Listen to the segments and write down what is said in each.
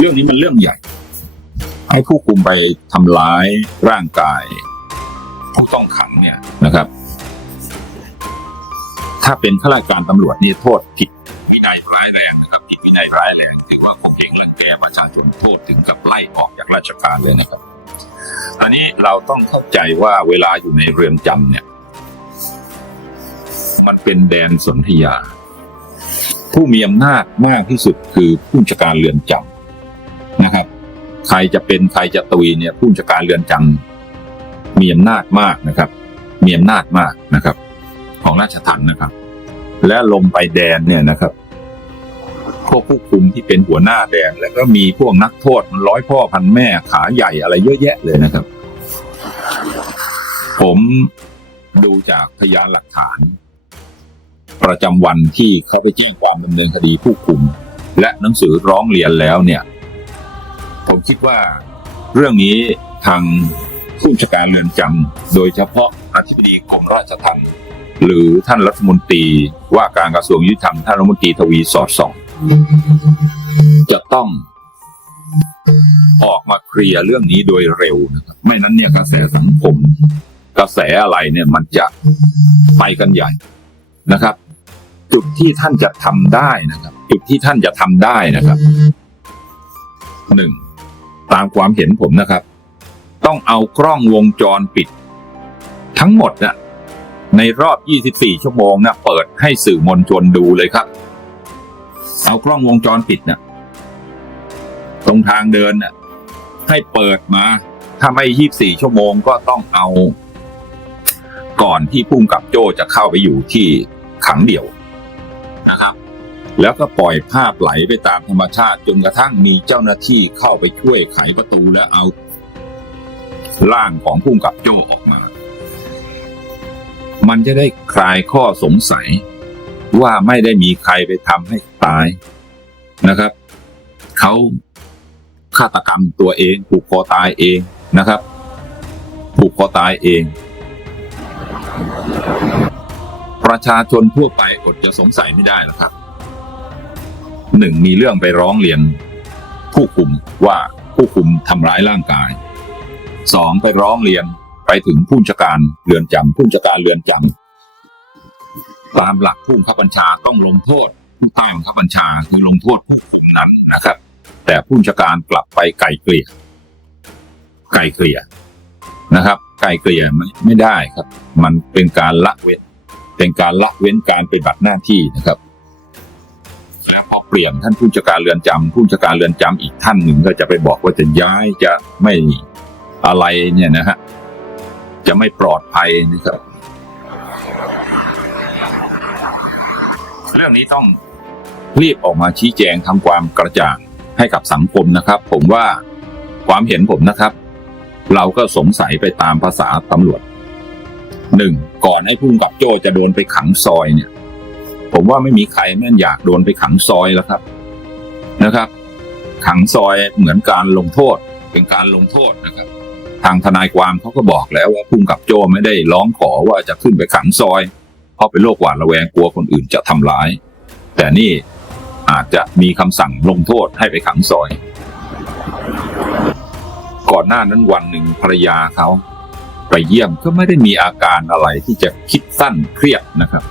เรื่องนี้มันเรื่องใหญ่ ให้ผู้คุมไปทำร้ายร่างกาย ผู้ต้องขังเนี่ยนะครับ ถ้าเป็นข้าราชการตำรวจนี่โทษผิดวินัยร้ายแรงนะครับผิดวินัยร้ายแรงถือว่าข่มเหงรังแกประชาชนโทษถึงกับไล่ออกจากราชการเลยนะครับ อันนี้เราต้องเข้าใจว่าเวลาอยู่ในเรือนจำเนี่ย มันเป็นแดนสนธยาผู้มีอำนาจมากที่สุดคือผู้จัดการเรือนจำ รจะเป็นใครจะตุยเนี่ยผู้จัดการเรือนจำมีอำนาจมากนะครับมีอำนาจมากนะครับ ของราชทัณฑ์นะครับ และลงไปแดนเนี่ยนะครับพวกผู้คุมที่เป็นหัวหน้าแดน แล้วก็มีพวกนักโทษร้อยพ่อพันแม่ขาใหญ่อะไรเยอะแยะเลยนะครับ ผมดูจากพยานหลักฐาน ประจำวันที่เขาไปแจ้งความดำเนินคดีผู้คุม และหนังสือร้องเรียนแล้วเนี่ย ผมคิดว่าเรื่องนี้ทางผู้จัดการเรือนจำโดยเฉพาะอธิบดีกรมราชทัณฑ์หรือท่านรัฐมนตรีว่าการกระทรวงยุติธรรมท่านรัฐมนตรีทวีสอดส่อง จะต้องออกมาเคลียร์เรื่องนี้โดยเร็วนะครับไม่นั้นเนี่ยกระแสสังคม กระแสอะไรเนี่ยมันจะไปกันใหญ่นะครับ จุดที่ท่านจะทำได้นะครับ จุดที่ท่านจะทำได้นะครับหนึ่ง ตามความเห็นผมนะครับ ต้องเอากล้องวงจรปิด ทั้งหมดน่ะในรอบ 24 ชั่วโมงนะเปิดให้สื่อมวลชนดูเลยครับ เอากล้องวงจรปิดน่ะตรงทางเดินน่ะให้เปิดมา ถ้าไม่ 24 ชั่วโมงก็ต้องเอา ก่อนที่พุ่มกับโจจะเข้าไปอยู่ที่ขังเดี่ยวนะครับ แล้วก็ปล่อยภาพไหลไปตามธรรมชาติจนกระทั่งมีเจ้าหน้าที่เข้าไปช่วยไขประตูและเอาร่างของพุ่มกับโจออกมา มันจะได้คลายข้อสงสัย ว่าไม่ได้มีใครไปทำให้ตายนะครับ เขาฆาตกรรมตัวเองผูกคอตายเองนะครับผูกคอตายเอง ประชาชนทั่วไปอดจะสงสัยไม่ได้หรอกครับ หนึ่งมีเรื่องไปร้องเรียนผู้คุมว่าผู้คุมทำร้ายร่างกายสองไปร้องเรียนไปถึงผู้จัดการเรือนจำผู้จัดการเรือนจำตามหลักผู้บังคับบัญชาต้องลงโทษผู้ใต้บังคับบัญชาคือลงโทษผู้คุมนั้นนะครับ แต่ผู้จัดการกลับไปไกลเกลี่ยไกลเกลี่ยนะครับ ไกลเกลี่ยไม่ไม่ได้ครับ มันเป็นการละเว้น เป็นการละเว้นการปฏิบัติหน้าที่นะครับ แล้วพอเปลี่ยนท่านผู้จัดการเรือนจำผู้จัดการเรือนจำอีกท่านหนึ่งก็จะไปบอกว่าจะย้ายจะไม่อะไรเนี่ยนะฮะจะไม่ปลอดภัยนะครับ เรื่องนี้ต้องรีบออกมาชี้แจงทำความกระจ่างให้กับสังคมนะครับ ผมว่าความเห็นผมนะครับ เราก็สงสัยไปตามภาษาตำรวจหนึ่งก่อนให้พุ่งกับโจจะโดนไปขังซอยเนี่ย ผมว่าไม่มีใครแม่นอยากโดนไปขังซอยแล้วครับนะครับ ขังซอยเหมือนการลงโทษเป็นการลงโทษนะครับ ทางทนายความเขาก็บอกแล้วว่าพุ่งกับโจไม่ได้ร้องขอว่าจะขึ้นไปขังซอย เพราะเป็นโรคหวาดระแวงกลัวคนอื่นจะทำร้าย แต่นี่อาจจะมีคำสั่งลงโทษให้ไปขังซอย ก่อนหน้านั้นวันหนึ่งภรรยาเขาไปเยี่ยมก็ไม่ได้มีอาการอะไรที่จะคิดสั้นเครียดนะครับ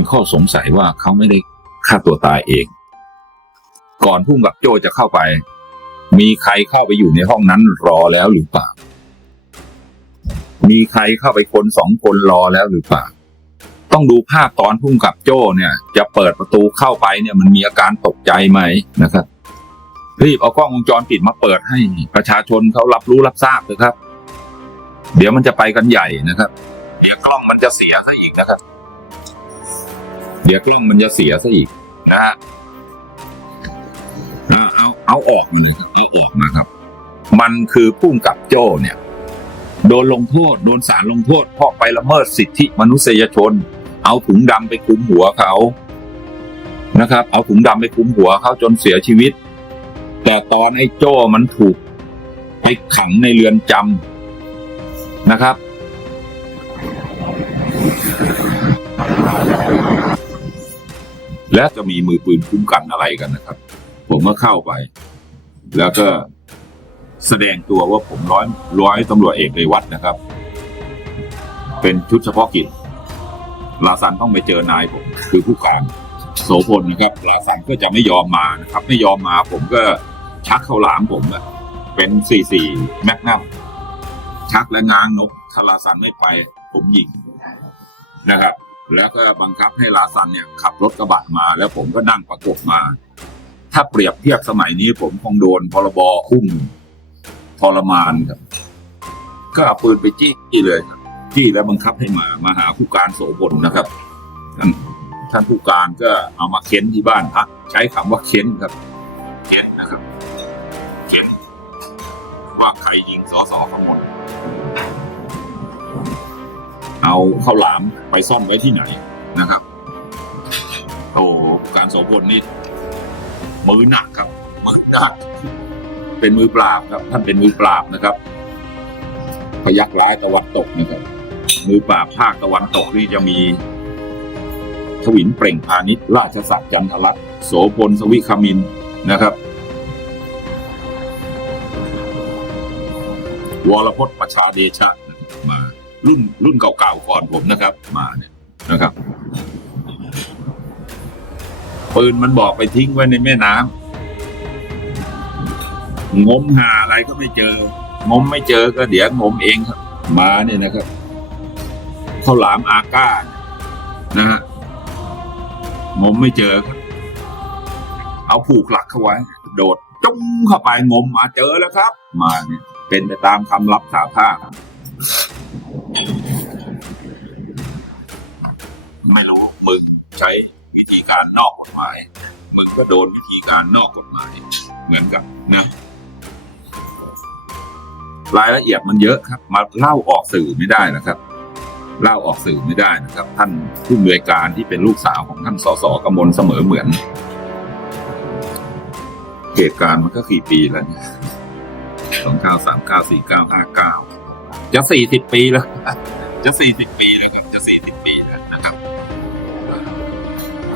เป็นข้อสงสัยว่าเขาไม่ได้ฆ่าตัวตายเอง ก่อนพุ่งกับโจจะเข้าไป มีใครเข้าไปอยู่ในห้องนั้นรอแล้วหรือเปล่า มีใครเข้าไปคนสองคนรอแล้วหรือเปล่า ต้องดูภาพตอนพุ่งกับโจเนี่ย จะเปิดประตูเข้าไปเนี่ยมันมีอาการตกใจไหมนะครับรีบเอากล้องวงจรปิดมาเปิดให้ประชาชนเขารับรู้รับทราบเลยครับ เดี๋ยวมันจะไปกันใหญ่นะครับ เดี๋ยวกล้องมันจะเสียซะอีกนะครับ ดี๋ยวกล้องมันจะเสียซะอีกนะฮะเอาเอาเอาออกมาเลยครับเอาออกมาครับ มันคือพุ่งกับโจ้เนี่ย โดนลงโทษโดนสารลงโทษ เพราะไปละเมิดสิทธิมนุษยชน เอาถุงดำไปคลุมหัวเขานะครับ เอาถุงดำไปคลุมหัวเขาจนเสียชีวิต แต่ตอนไอ้โจ้มันถูกไปขังในเรือนจำนะครับ และจะมีมือปืนคุ้มกันอะไรกันนะครับ ผมก็เข้าไป แล้วก็แสดงตัวว่าผมร้อยร้อยตำรวจเอกเรวัตนะครับ เป็นชุดเฉพาะกิจลาซันต้องไปเจอนายผมคือผู้การโสพลนะครับลาซันก็จะไม่ยอมมานะครับ ไม่ยอมมาผมก็ชักเข้าหลามผมอะเป็นสี่สี่แมกนัมชักและง้างนกถ้าลาซันไม่ไป ผมยิงนะครับ แล้วก็บังคับให้ลาซันเนี่ยขับรถกระบะมา แล้วผมก็นั่งประกบมา ถ้าเปรียบเทียบสมัยนี้ผมคงโดนพรบอุ้มทรมานครับก็เอาปืนไปจี้เลยจี้แล้วบังคับให้มามาหาผู้การโสพลนะครับท่านท่านผู้การก็เอามาเค้นที่บ้านพักใช้คำว่าเค้นครับเค้นนะครับเค้นว่าใครยิงสอสอขมล เอาข้าวหลามไปซ่อนไว้ที่ไหนนะครับโอ้การโสพลนี่มือหนักครับมือหนักเป็นมือปราบครับ ท่านเป็นมือปราบนะครับ พยักร้ายตะวันตกนะครับ มือปราบภาคตะวันตกนี่จะมีทวินเปล่งพาณิชย์ราชสักดิ์จันทรัตโสพลสวิคามินนะครับ วรพจน์ประชาเดชะมา รุ่นรุ่นเก่าๆก่อนผมนะครับ มาเนี่ยนะครับปืนมันบอกไปทิ้งไว้ในแม่น้ำงมหาอะไรก็ไม่เจอ งมไม่เจอก็เดี๋ยวงมเองครับ มาเนี่ยนะครับข้าวหลามอาก้านะฮะงมไม่เจอครับเอาผูกหลักเข้าไว้ โดดจุ้งเข้าไปงมมาเจอแล้วครับ มาเนี่ยเป็นไปตามคำรับสาภาพ ไม่รู้มึงใช้วิธีการนอกกฎหมาย มึงก็โดนวิธีการนอกกฎหมาย เหมือนกับนะรายละเอียดมันเยอะครับ มาเล่าออกสื่อไม่ได้นะครับ เล่าออกสื่อไม่ได้นะครับ ท่านผู้อำนวยการที่เป็นลูกสาวของท่านสสกมลเสมอเหมือน เหตุการณ์มันก็กี่ปีแล้วเนี่ยสองเก้าสามเก้าสี่เก้าห้าเก้าจะสี่สิบปีแล้ว จะสี่สิบ ปีแล้วครับจะสี่สิบ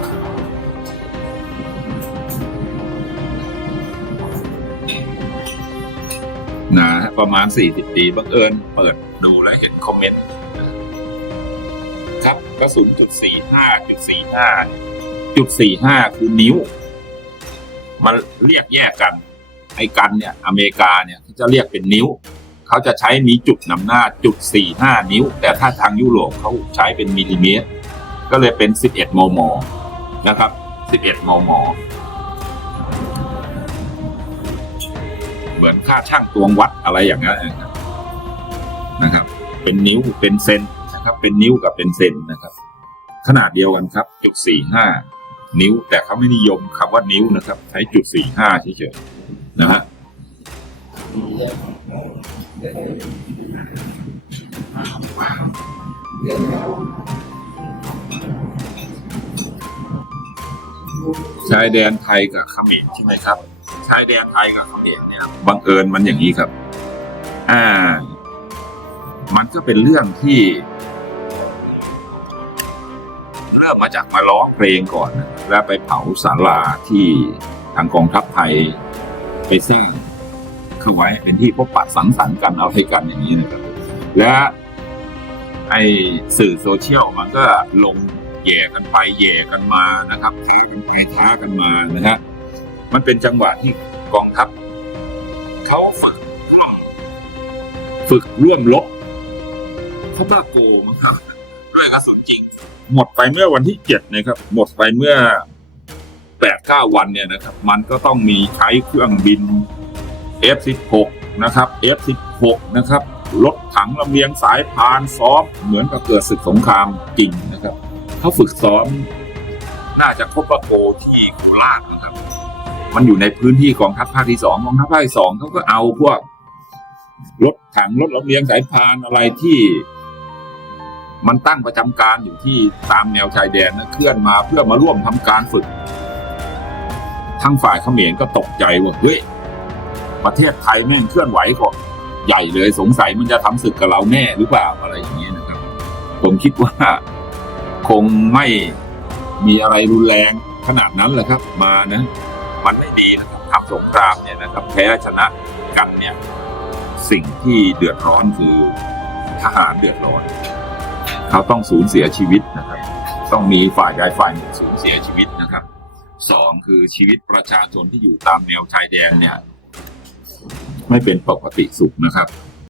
ปีแล้วนะครับนะประมาณ 40 ปีบังเอิญเปิดดูแล้วเห็นคอมเมนต์ครับกระสุนจุด 45 จุด 45 จุด 45 คือนิ้ว มันเรียกแยกกัน ไอ้กันเนี่ย อเมริกาเนี่ยจะเรียกเป็นนิ้ว เขาจะใช้มีจุดนำหน้าจุด 45 นิ้ว แต่ถ้าทางยุโรปเขาใช้เป็นมิลลิเมตร ก็เลยเป็น 11 มม นะครับ 11 มม เหมือนค่าช่างตวงวัดอะไรอย่างนั้นนะครับนะครับเป็นนิ้วเป็นเซนนะครับเป็นนิ้วกับเป็นเซนนะครับ ขนาดเดียวกันครับ จุดสี่ห้านิ้ว แต่เขาไม่นิยมคำว่านิ้วนะครับ ใช้จุดสี่ห้าเฉยๆนะฮะ ชายแดนไทยกับเขมรใช่ไหมครับ ชายแดนไทยกับเขมรเนี่ยบังเอิญมันอย่างนี้ครับ อ่า มันก็เป็นเรื่องที่ เริ่มมาจากมาร้องเพลงก่อน แล้วไปเผาศาลาที่ทางกองทัพไทยไปสร้าง เข้าไว้ เป็นที่พบปะสังสรรค์กันเอาให้กันอย่างนี้นะครับ และไอสื่อโซเชียลมันก็ลงแย่กันไปแย่กันมานะครับแพ้กันไปท้ากันมานะฮะมันเป็นจังหวะที่กองทัพเขาฝึกฝึกร่วมรบพบาโกมั้งครับด้วยกระสุนจริง หมดไปเมื่อวันที่เจ็ดนะครับ หมดไปเมื่อแปดเก้าวันเนี่ยนะครับ มันก็ต้องมีใช้เครื่องบิน F16 นะครับ F16 นะครับรถถังลำเลียงสายพานซ้อมเหมือนกับเกิดศึกสงครามจริงนะครับเขาฝึกซ้อม น่าจะคบปะโกที่โคราชนะครับ มันอยู่ในพื้นที่กองทัพภาคที่สองกองทัพภาคที่สองเขาก็เอาพวกรถถังรถลำเลียงสายพานอะไรที่ มันตั้งประจำการอยู่ที่ตามแนวชายแดนนะเคลื่อนมาเพื่อมาร่วมทำการฝึก ทั้งฝ่ายเขมรก็ตกใจว่าเฮ้ย ประเทศไทยแม่งเคลื่อนไหวก็ใหญ่เลยสงสัยมันจะทำศึกกับเราแน่หรือเปล่าอะไรอย่างนี้นะครับ ผมคิดว่าคงไม่มีอะไรรุนแรงขนาดนั้นแหละครับ มานะ มันไม่ดีนะครับทำสงครามเนี่ยนะครับแพ้ชนะกันเนี่ยสิ่งที่เดือดร้อนคือทหารเดือดร้อน เขาต้องสูญเสียชีวิตนะครับ ต้องมีฝ่ายใดฝ่ายหนึ่งสูญเสียชีวิตนะครับสองคือชีวิตประชาชนที่อยู่ตามแนวชายแดนเนี่ย ไม่เป็นปกติสุขนะครับ